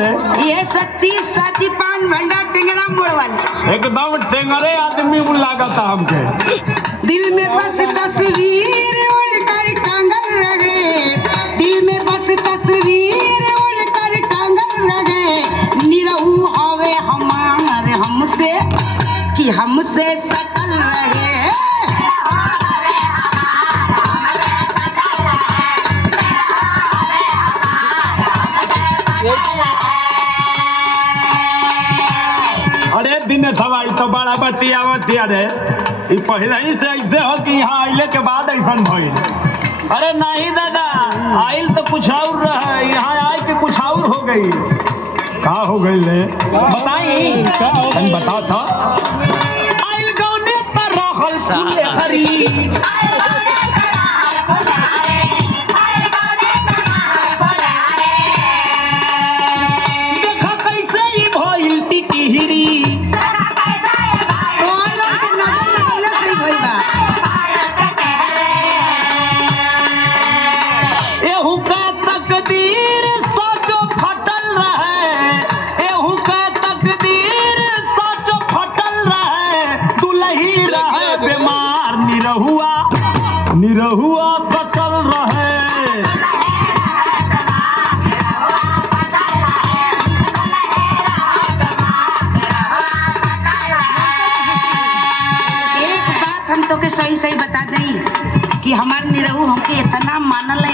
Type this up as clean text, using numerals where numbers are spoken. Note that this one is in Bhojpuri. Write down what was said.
रे? ये सत्ती साची पान भंडार टेंगरा मोड़ वाले एकदम टेंगरे आदमी लागता हमके। दिल में बस तस्वीर उड़कर टांगल रहे, दिल में बस तस्वीर उड़कर टांगल रहे। निरहु हवे हमार हमसे कि हमसे सकल रहे। अरे दिन थवाई तो बड़ा बतिया रे। ई पहले ही से ऐसे हो कि यहाँ आइले के बाद ऐसन भइल। अरे नहीं दादा, आइल तो कुछ और रहे, यहाँ आए के कुछ और हो गई। का हो गई रे? बताई तनी बता था। आइल गौने पर रहल फूले हरी, देखा कैसे ई भइल टिटिहरी। एहू का तकदीर सोचो फटल रहे, एहू का तकदीर सोचो फटल रहे। दुलही रहे बीमार, निरहुआ सकल रहे। एक बात हम तो के सही सही बता दें कि हमार निरहु हमके इतना मानल